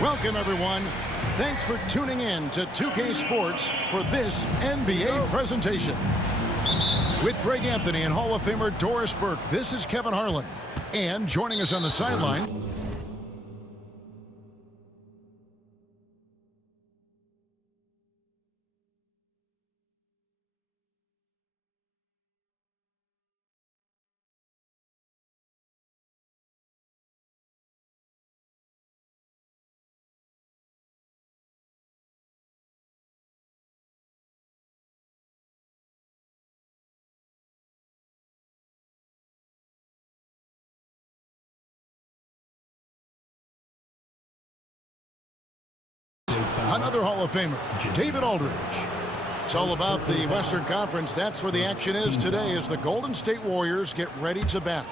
Welcome, everyone. Thanks for tuning in to 2K Sports for this NBA presentation. With Greg Anthony and Hall of Famer Doris Burke, this is Kevin Harlan. And joining us on the sideline, another Hall of Famer, David Aldridge. It's all about the Western Conference. That's where the action is today as the Golden State Warriors get ready to battle.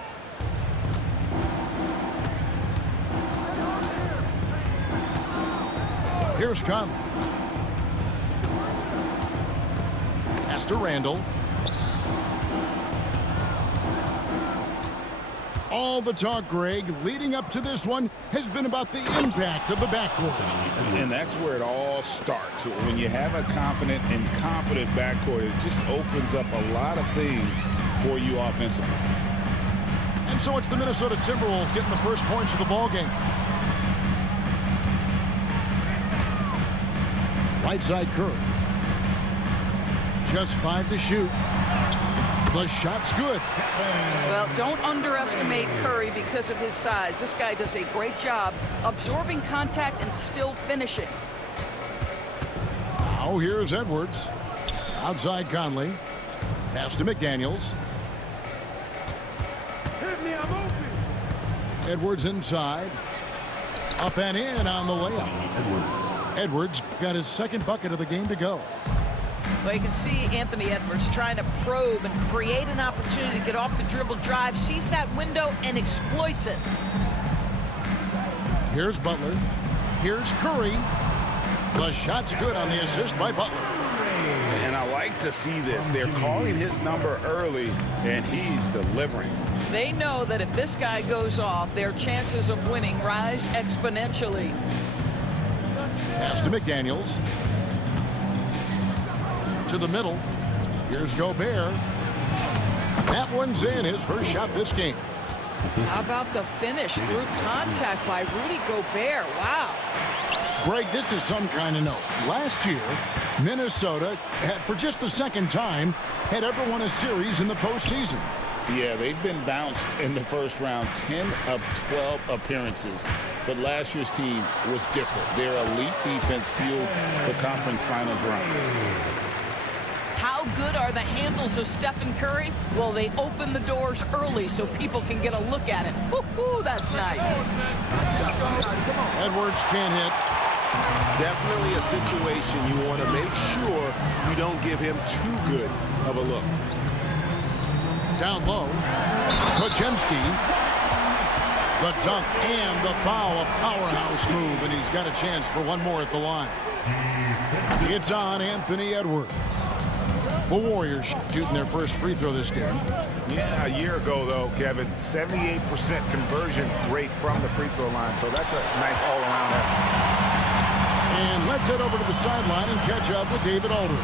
Here's Conley. Pass to Randall. All the talk, Greg, leading up to this one has been about the impact of the backcourt. And that's where it all starts. When you have a confident and competent backcourt, it just opens up a lot of things for you offensively. And so it's the Minnesota Timberwolves getting the first points of the ball game. Right side Curry. Just 5 to shoot. The shot's good. Well, don't underestimate Curry because of his size. This guy does a great job absorbing contact and still finishing. Now here's Edwards. Outside Conley. Pass to McDaniels. Edwards inside. Up and in on the layup. Edwards got his second bucket of the game to go. Well, you can see Anthony Edwards trying to probe and create an opportunity to get off the dribble drive, sees that window, and exploits it. Here's Butler. Here's Curry. The shot's good on the assist by Butler. And I like to see this. They're calling his number early, and he's delivering. They know that if this guy goes off, their chances of winning rise exponentially. Pass to McDaniels. To the middle. Here's Gobert. That one's in, his first shot this game. How about the finish through contact by Rudy Gobert? Wow. Greg, this is some kind of note. Last year, Minnesota had, for just the second time, had ever won a series in the postseason. Yeah, they've been bounced in the first round, 10 of 12 appearances. But last year's team was different. Their elite defense fueled the conference finals run. How good are the handles of Stephen Curry? Well, they open the doors early so people can get a look at it. Woo-hoo, that's nice. Edwards can't hit. Definitely a situation you want to make sure you don't give him too good of a look. Down low. Podziemski. The dunk and the foul. A powerhouse move, and he's got a chance for one more at the line. It's on Anthony Edwards. The Warriors shooting their first free throw this game. Yeah, a year ago, though, Kevin, 78% conversion rate from the free throw line. So that's a nice all-around effort. And let's head over to the sideline and catch up with David Aldridge.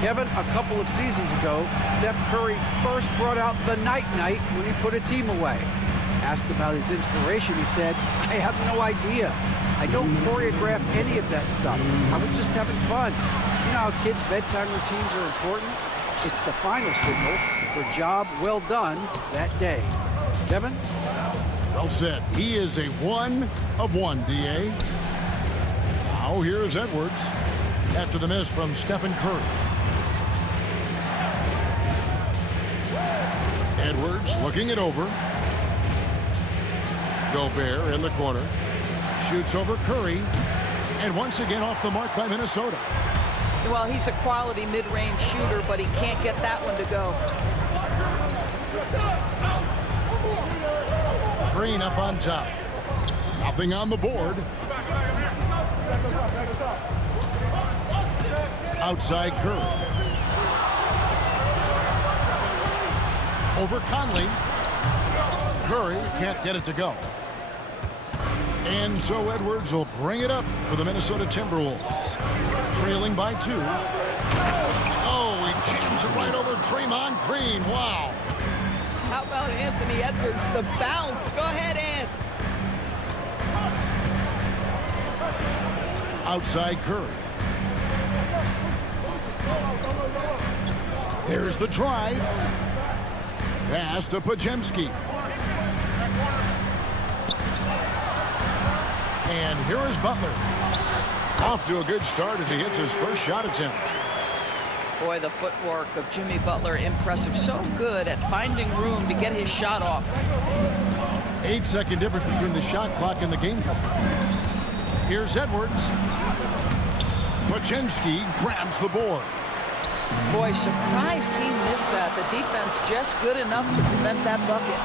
Kevin, a couple of seasons ago, Steph Curry first brought out the night-night when he put a team away. Asked about his inspiration, he said, "I have no idea. I don't choreograph any of that stuff. I was just having fun." You know how kids' bedtime routines are important? It's the final signal for a job well done that day. Kevin? Well said. He is a 1 of 1, D.A. Now here's Edwards after the miss from Stephen Curry. Edwards looking it over. Gobert in the corner. Shoots over Curry. And once again off the mark by Minnesota. Well, he's a quality mid-range shooter, but he can't get that one to go. Green up on top. Nothing on the board. Outside Curry. Over Conley. Curry can't get it to go. And so Edwards will bring it up for the Minnesota Timberwolves. Trailing by 2. Oh, he jams it right over Draymond Green. Wow. How about Anthony Edwards, the bounce? Go ahead, Ant. Outside Curry. There's the drive. Pass to Podziemski. And here is Butler. Off to a good start as he hits his first shot attempt. Boy, the footwork of Jimmy Butler, impressive. So good at finding room to get his shot off. 8-second difference between the shot clock and the game clock. Here's Edwards. Podziemski grabs the board. Boy, surprised he missed that. The defense just good enough to prevent that bucket.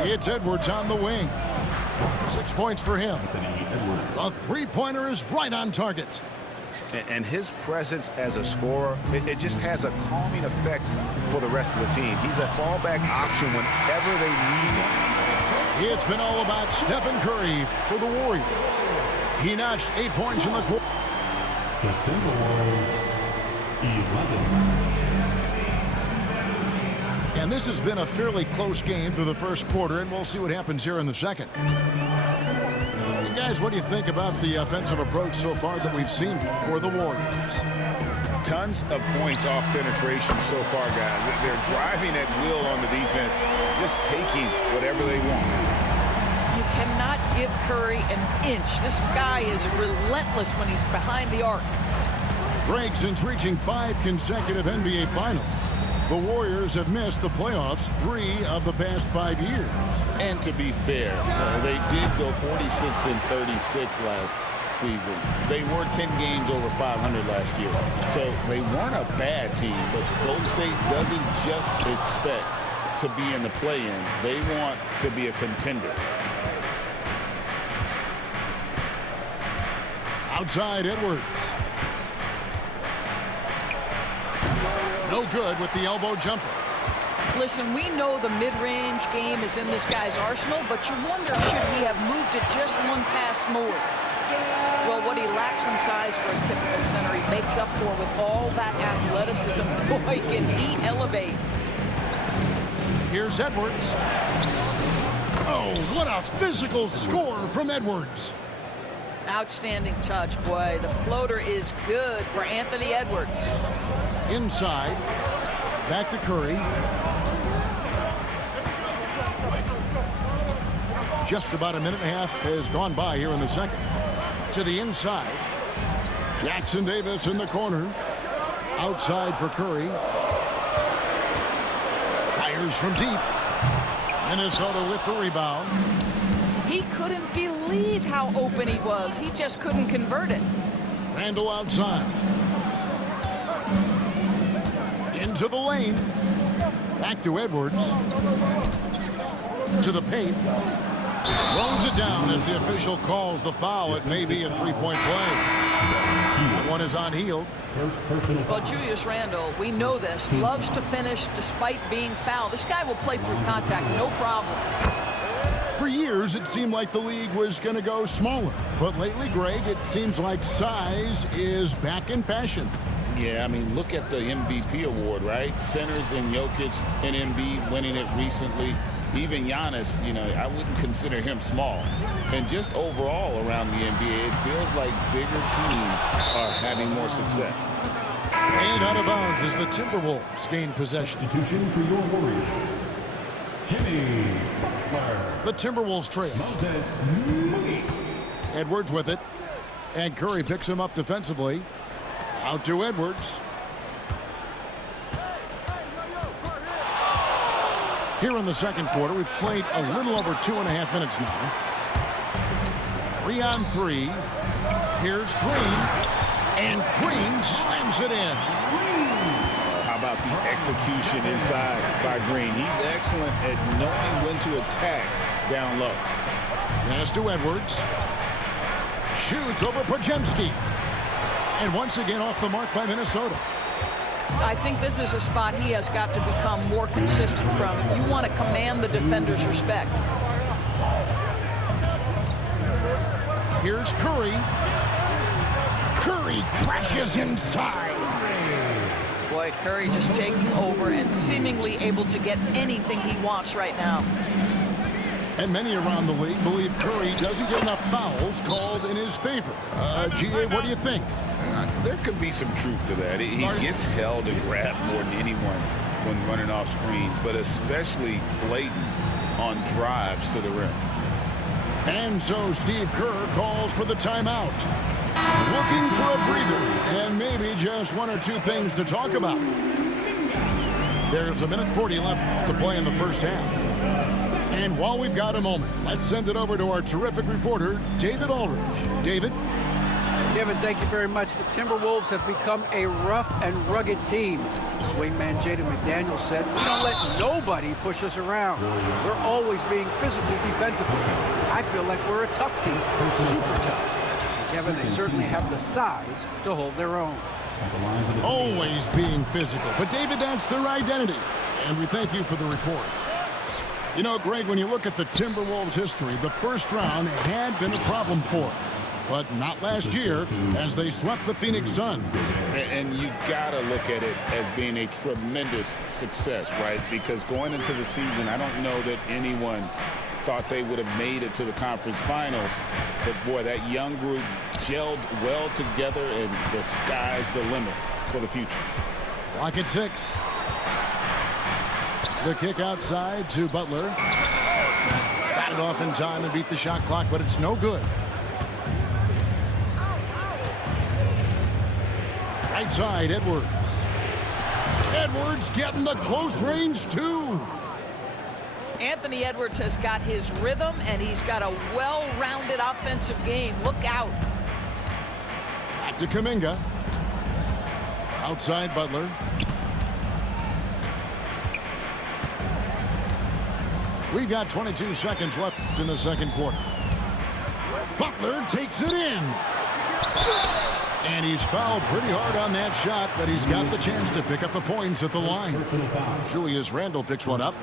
It's Edwards on the wing. 6 points for him. A three-pointer is right on target. And his presence as a scorer, it just has a calming effect for the rest of the team. He's a fallback option whenever they need him. It's been all about Stephen Curry for the Warriors. He notched 8 points in the quarter. The Timberwolves, 11. And this has been a fairly close game through the first quarter, and we'll see what happens here in the second. And guys, what do you think about the offensive approach so far that we've seen for the Warriors? Tons of points off penetration so far, guys. They're driving at will on the defense, just taking whatever they want. You cannot give Curry an inch. This guy is relentless when he's behind the arc. Greg, since reaching 5 consecutive NBA Finals, the Warriors have missed the playoffs 3 of the past 5 years. And to be fair, they did go 46-36 last season. They were 10 games over 500 last year. So they weren't a bad team, but Golden State doesn't just expect to be in the play-in. They want to be a contender. Outside Edwards. No good with the elbow jumper. Listen, we know the mid-range game is in this guy's arsenal, but you wonder, should he have moved it just one pass more? Well, what he lacks in size for a typical center, he makes up for with all that athleticism. Boy, can he elevate. Here's Edwards. Oh, what a physical score from Edwards. Outstanding touch, boy. The floater is good for Anthony Edwards. Inside. Back to Curry. Just about a minute and a half has gone by here in the second. To the inside. Jackson Davis in the corner. Outside for Curry. Fires from deep. Minnesota with the rebound. He couldn't believe how open he was. He just couldn't convert it. Randall outside. Into the lane. Back to Edwards. To the paint. Throws it down as the official calls the foul. It may be a three-point play. That one is on Hield. Well, Julius Randle, we know this, loves to finish despite being fouled. This guy will play through contact, no problem. For years, it seemed like the league was going to go smaller. But lately, Greg, it seems like size is back in fashion. Yeah, I mean, look at the MVP award, right? Centers and Jokic and Embiid winning it recently. Even Giannis, you know, I wouldn't consider him small. And just overall around the NBA, it feels like bigger teams are having more success. And out of bounds as the Timberwolves gain possession. Substitution for your Warriors. Jimmy Butler. The Timberwolves trail. Moses Moody. Edwards with it. And Curry picks him up defensively. Out to Edwards. Here in the second quarter, we've played a little over 2.5 minutes now. 3-on-3. Here's Green. And Green slams it in. How about the execution inside by Green? He's excellent at knowing when to attack down low. Pass to Edwards. Shoots over Podziemski. And once again off the mark by Minnesota. I think this is a spot he has got to become more consistent from. You want to command the defender's respect. Here's Curry. Curry crashes inside. Boy, Curry just taking over and seemingly able to get anything he wants right now. And many around the league believe Curry doesn't get enough fouls called in his favor. G.A., what do you think? There could be some truth to that. He gets held and grabbed more than anyone when running off screens, but especially blatant on drives to the rim. And so Steve Kerr calls for the timeout. Looking for a breather and maybe just one or two things to talk about. There's 1:40 left to play in the first half. And while we've got a moment, let's send it over to our terrific reporter, David Aldridge. David? Kevin, thank you very much. The Timberwolves have become a rough and rugged team. Swingman Jaden McDaniels said, "We don't let nobody push us around. We're always being physical defensively. I feel like we're a tough team, super tough." Kevin, they certainly have the size to hold their own. Always being physical. But, David, that's their identity. And we thank you for the report. You know, Greg, when you look at the Timberwolves' history, the first round had been a problem for them. But not last year, as they swept the Phoenix Suns. And you got to look at it as being a tremendous success, right? Because going into the season, I don't know that anyone thought they would have made it to the conference finals. But, boy, that young group gelled well together, and the sky's the limit for the future. Clock at 6. The kick outside to Butler. Got it off in time and beat the shot clock, but it's no good. Right side, Edwards. Edwards getting the close range, too. Anthony Edwards has got his rhythm, and he's got a well-rounded offensive game. Look out. Back to Kuminga. Outside Butler. We've got 22 seconds left in the second quarter. Butler takes it in. And he's fouled pretty hard on that shot, but he's got the chance to pick up the points at the line. Julius Randle picks one up.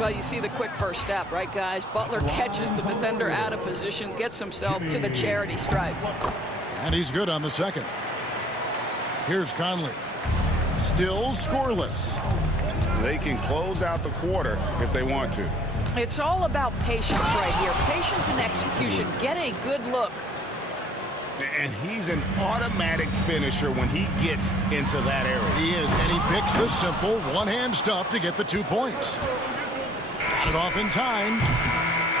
Well, you see the quick first step, right, guys? Butler catches the defender out of position, gets himself to the charity stripe. And he's good on the second. Here's Conley. Still scoreless. They can close out the quarter if they want to. It's all about patience right here. Patience and execution. Get a good look. And he's an automatic finisher when he gets into that area. He is, and he picks the simple one-hand stuff to get the 2 points. Got it off in time.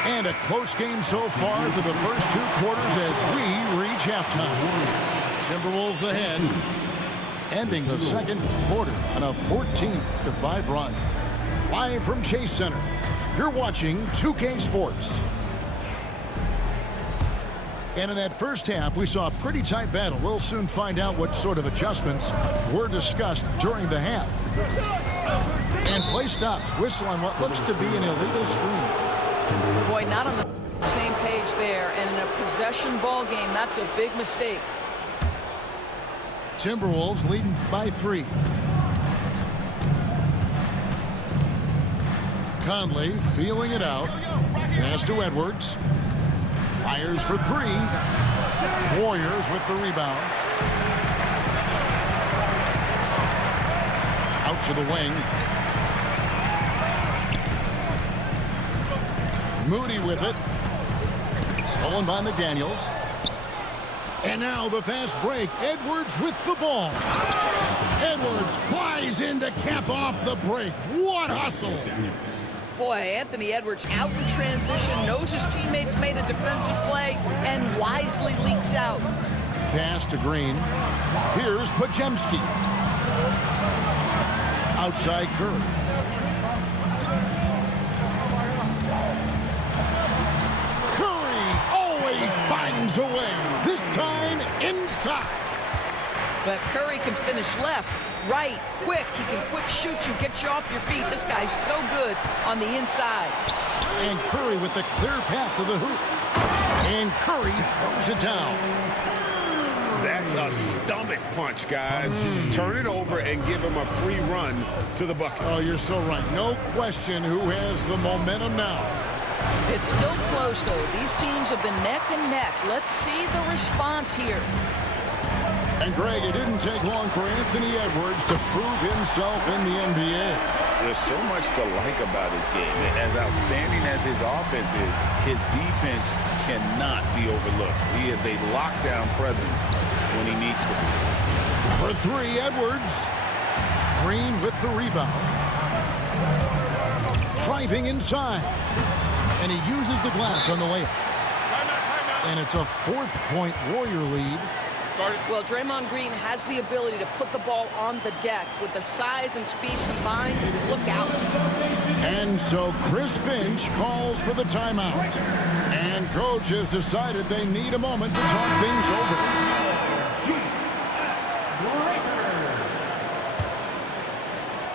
And a close game so far through the first 2 quarters as we reach halftime. Timberwolves ahead, ending the second quarter on a 14-5 run. Live from Chase Center, you're watching 2K Sports. And in that first half, we saw a pretty tight battle. We'll soon find out what sort of adjustments were discussed during the half. And play stops. Whistle on what looks to be an illegal screen. Boy, not on the same page there. And in a possession ball game, that's a big mistake. Timberwolves leading by 3. Conley feeling it out. Pass to Edwards. Fires for 3. Warriors with the rebound. Out to the wing. Moody with it. Stolen by McDaniels. And now the fast break. Edwards with the ball. Edwards flies in to cap off the break. What hustle! Boy, Anthony Edwards out in transition, knows his teammates made a defensive play, and wisely leaks out. Pass to Green. Here's Podziemski. Outside Curry. Curry always finds a way. This time inside. But Curry can finish left, right, quick. He can quick shoot you, get you off your feet. This guy's so good on the inside. And Curry with the clear path to the hoop. And Curry throws it down. That's a stomach punch, guys. Turn it over and give him a free run to the bucket. Oh, you're so right. No question who has the momentum now. It's still close, though. These teams have been neck and neck. Let's see the response here. And, Greg, it didn't take long for Anthony Edwards to prove himself in the NBA. There's so much to like about his game. As outstanding as his offense is, his defense cannot be overlooked. He is a lockdown presence when he needs to be. For three, Edwards. Green with the rebound. Driving inside. And he uses the glass on the layup. And it's a 4-point Warrior lead. Well, Draymond Green has the ability to put the ball on the deck. With the size and speed combined, look out. And so Chris Finch calls for the timeout. And coach has decided they need a moment to talk things over.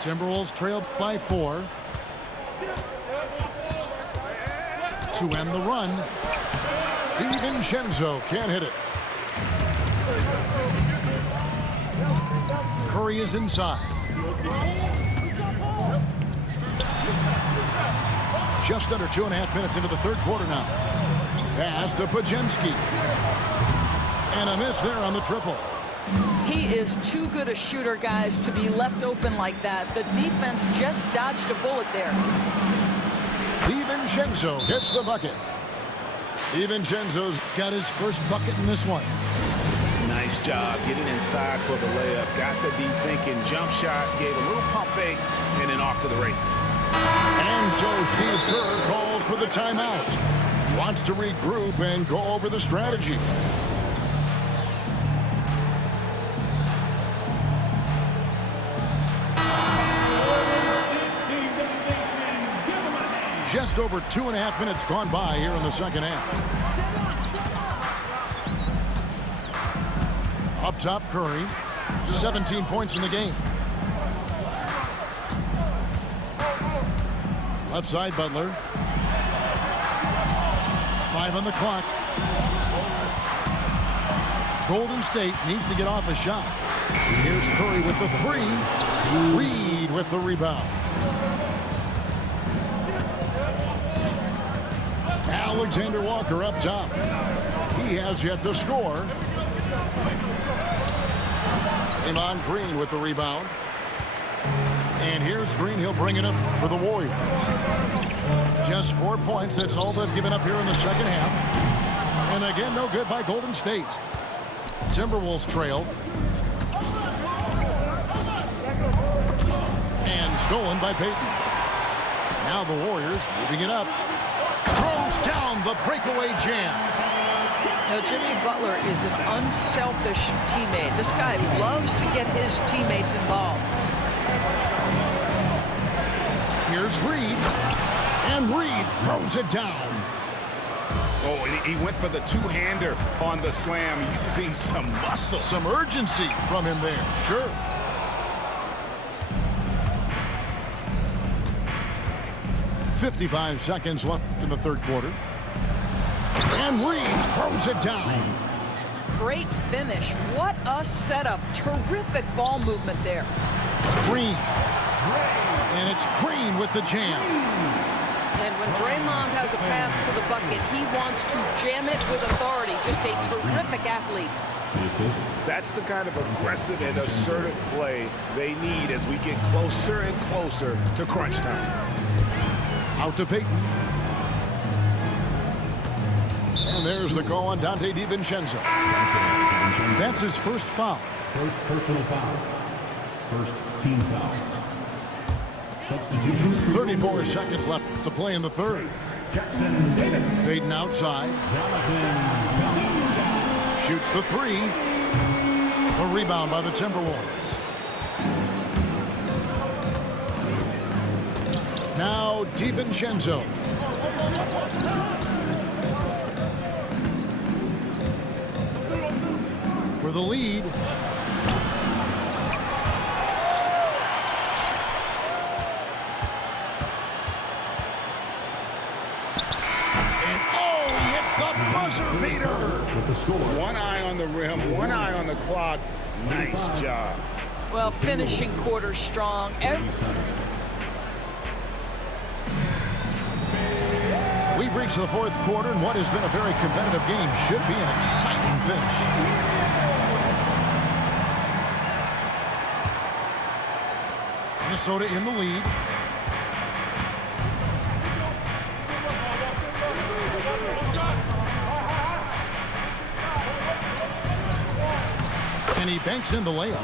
Timberwolves trail by 4. To end the run, DiVincenzo can't hit it. Curry is inside. Just under 2.5 minutes into the third quarter now. Pass to Podziemski. And a miss there on the triple. He is too good a shooter, guys, to be left open like that. The defense just dodged a bullet there. DiVincenzo hits the bucket. DiVincenzo's got his first bucket in this one. Nice job getting inside for the layup. Got the deep thinking jump shot, gave a little pump fake, and then off to the races. And so Steve Kerr calls for the timeout. Wants to regroup and go over the strategy. Just over 2.5 minutes gone by here in the second half. Up top, Curry. 17 points in the game. Left side, Butler. 5 on the clock. Golden State needs to get off a shot. Here's Curry with the 3. Reed with the rebound. Alexander Walker up top. He has yet to score. Draymond Green with the rebound. And here's Green. He'll bring it up for the Warriors. Just 4 points. That's all they've given up here in the second half. And again, no good by Golden State. Timberwolves trail. And stolen by Payton. Now the Warriors moving it up. Throws down the breakaway jam. Now, Jimmy Butler is an unselfish teammate. This guy loves to get his teammates involved. Here's Reed. And Reed throws it down. Oh, and he went for the two-hander on the slam, using some muscle. Some urgency from him there, sure. .55 seconds left in the third quarter. And Reed throws it down. Great finish. What a setup. Terrific ball movement there. Green. And it's Green with the jam. And when Draymond has a path to the bucket, he wants to jam it with authority. Just a terrific athlete. That's the kind of aggressive and assertive play they need as we get closer and closer to crunch time. Out to Payton. And there's the call on Donte DiVincenzo. That's his first foul. First personal foul. First team foul. Substitution. 34 seconds left to play in the third. Jackson Davis. Payton outside. Jonathan. Shoots the 3. A rebound by the Timberwolves. Now DiVincenzo. For the lead. And oh, he hits the buzzer. buzzer beater. With the score. One eye on the rim, one eye on the clock. Nice job. Well, finishing quarter strong. We've reached the fourth quarter, and what has been a very competitive game should be an exciting finish. Minnesota in the lead. And he banks in the layup.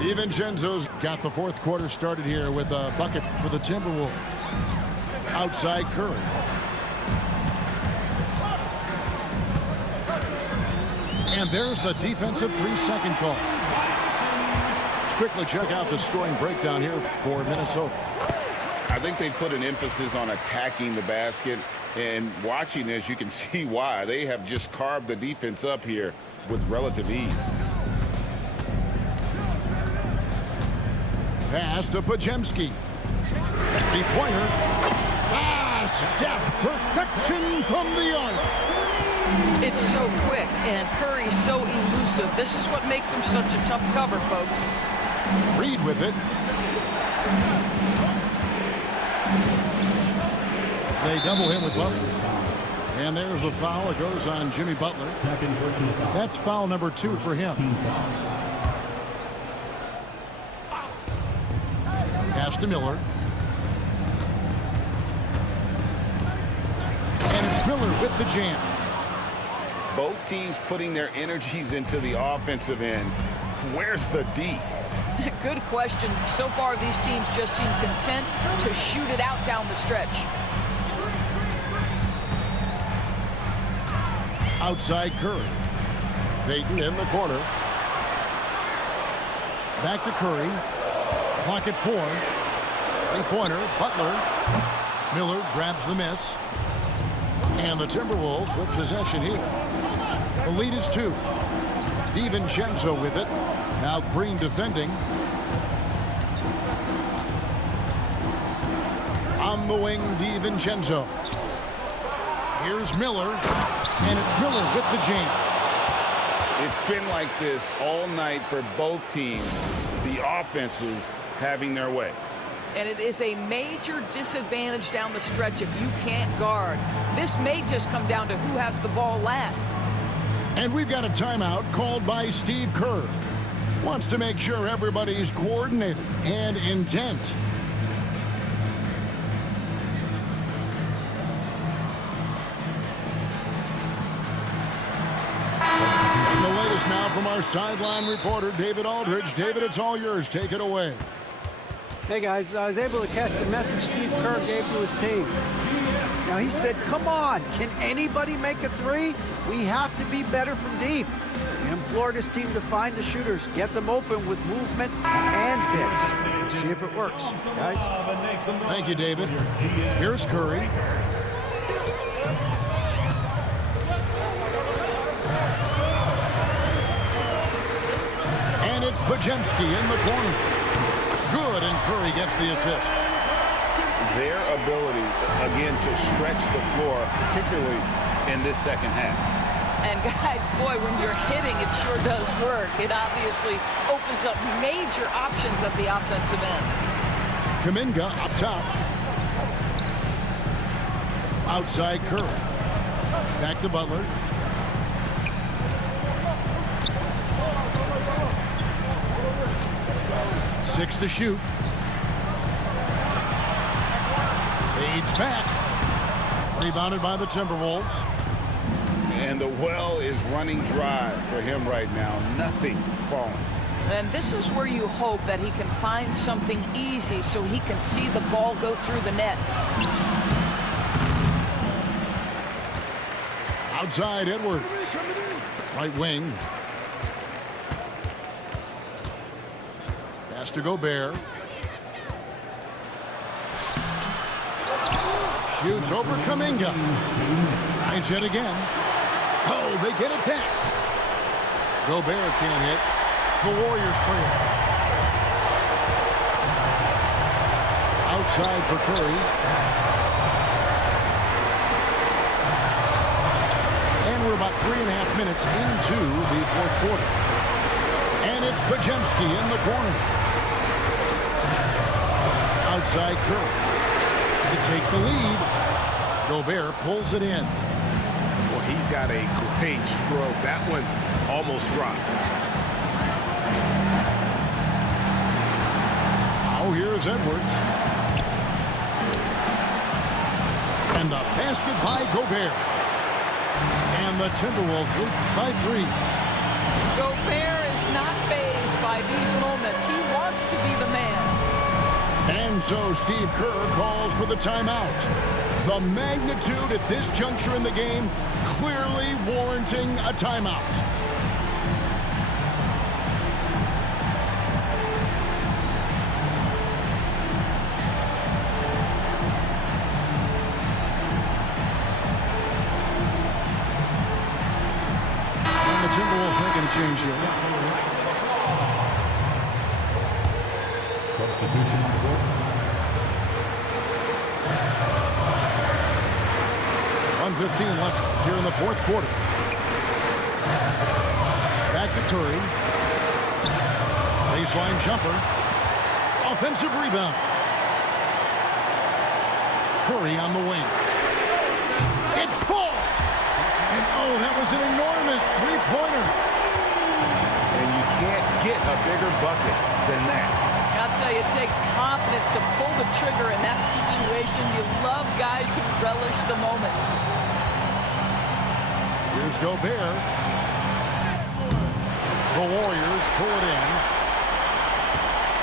DiVincenzo's got the fourth quarter started here with a bucket for the Timberwolves. Outside Curry. And there's the defensive 3-second call. Let's quickly check out the scoring breakdown here for Minnesota. I think they put an emphasis on attacking the basket, and watching this, you can see why. They have just carved the defense up here with relative ease. Pass to Podziemski. Three-pointer. Steph, perfection from the arc. It's so quick, and Curry's so elusive. This is what makes him such a tough cover, folks. Reed with it. They double him with Butler. And there's a foul. It goes on Jimmy Butler. That's foul number 2 for him. Pass to Miller. And it's Miller with the jam. Both teams putting their energies into the offensive end. Where's the D? Good question. So far, these teams just seem content to shoot it out down the stretch. Outside Curry. Payton in the corner. Back to Curry. Clock at 4. Three-pointer. Butler. Miller grabs the miss. And the Timberwolves with possession here. The lead is 2. DiVincenzo with it. Now Green defending. On the wing, DiVincenzo. Here's Miller. And it's Miller with the jam. It's been like this all night for both teams. The offenses having their way. And it is a major disadvantage down the stretch if you can't guard. This may just come down to who has the ball last. And we've got a timeout called by Steve Kerr. Wants to make sure everybody's coordinated and intent. And the latest now from our sideline reporter, David Aldridge. David, it's all yours. Take it away. Hey guys, I was able to catch the message Steve Kerr gave to his team. Now he said, come on, can anybody make a 3? We have to be better from deep. He implored his team to find the shooters, get them open with movement and picks. We'll see if it works, guys. Thank you, David. Here's Curry. And it's Podziemski in the corner. Good, and Curry gets the assist. Their ability, again, to stretch the floor, particularly in this second half. And guys, boy, when you're hitting, it sure does work. It obviously opens up major options at the offensive end. Kuminga up top. Outside Curry. Back to Butler. Six to shoot. Fades back. Rebounded by the Timberwolves. And the well is running dry for him right now. Nothing falling. And this is where you hope that he can find something easy so he can see the ball go through the net. Outside Edwards. Right wing. Pass to Gobert. Shoots over Kuminga. Tries hit again. Oh, they get it back. Gobert can't hit. The Warriors trail. Outside for Curry. And we're about 3.5 minutes into the fourth quarter. And it's Podziemski in the corner. Outside Curry to take the lead. Gobert pulls it in. Well, he's got a great stroke. That one almost dropped. Now here's Edwards. And the basket by Gobert. And the Timberwolves lead by 3. Gobert is not fazed by these moments. He wants to be the man. And so Steve Kerr calls for the timeout. The magnitude at this juncture in the game clearly warranting a timeout. And the Timberwolves making a change here. Substitution on the board. 1:15 left here in the fourth quarter. Back to Curry. Baseline jumper. Offensive rebound. Curry on the wing. It falls! And oh, that was an enormous three-pointer. And you can't get a bigger bucket than that. I'll tell you, it takes confidence to pull the trigger in that situation. You love guys who relish the moment. Here's Gobert. The Warriors pull it in.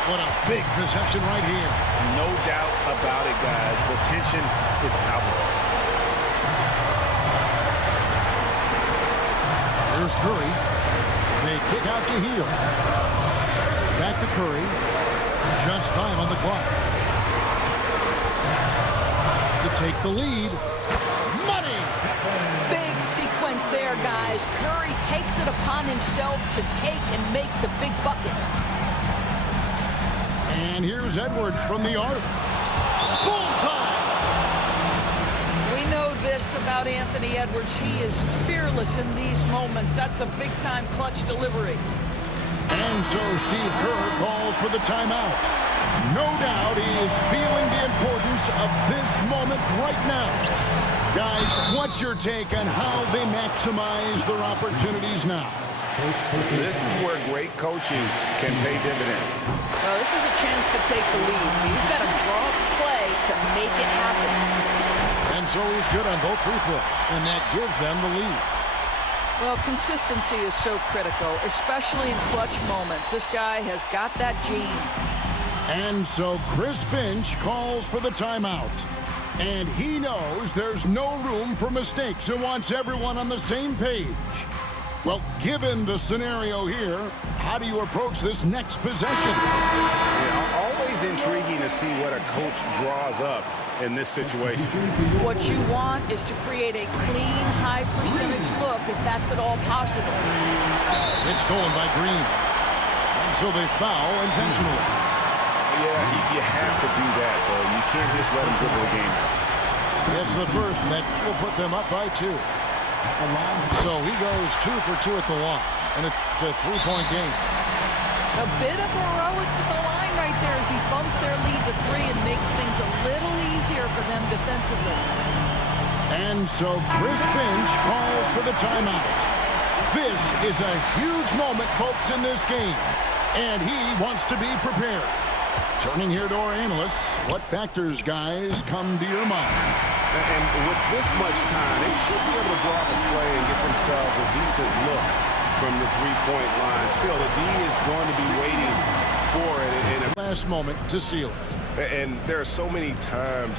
What a big possession right here. No doubt about it, guys. The tension is palpable. Here's Curry. They kick out to Hield. Back to Curry. Just 5 on the clock. To take the lead. Money! Big sequence there, guys. Curry takes it upon himself to take and make the big bucket. And here's Edwards from the arc. Bullseye! We know this about Anthony Edwards. He is fearless in these moments. That's a big-time clutch delivery. And so Steve Kerr calls for the timeout. No doubt he is feeling the importance of this moment right now. Guys, what's your take on how they maximize their opportunities now? This is where great coaching can pay dividends. Well, this is a chance to take the lead. So you've got to draw up a play to make it happen. And so he's good on both free throws, and that gives them the lead. Well, consistency is so critical, especially in clutch moments. This guy has got that gene. And so Chris Finch calls for the timeout. And he knows there's no room for mistakes and wants everyone on the same page. Well, given the scenario here, how do you approach this next possession? Yeah, always intriguing to see what a coach draws up in this situation. What you want is to create a clean, high-percentage look, if that's at all possible. It's stolen by Green. And so they foul intentionally. Yeah, you have to do that, though. You can't just let him dribble the game. It's the first, and that will put them up by 2. So he goes 2 for 2 at the line, and it's a 3-point game. A bit of heroics at the line right there as he bumps their lead to 3 and makes things a little easier for them defensively. And so Chris Finch calls for the timeout. This is a huge moment, folks, in this game, and he wants to be prepared. Turning here to our analysts, what factors, guys, come to your mind? And with this much time, they should be able to draw up a play and get themselves a decent look from the three-point line. Still, the D is going to be waiting for it. And Last moment to seal it. and there are so many times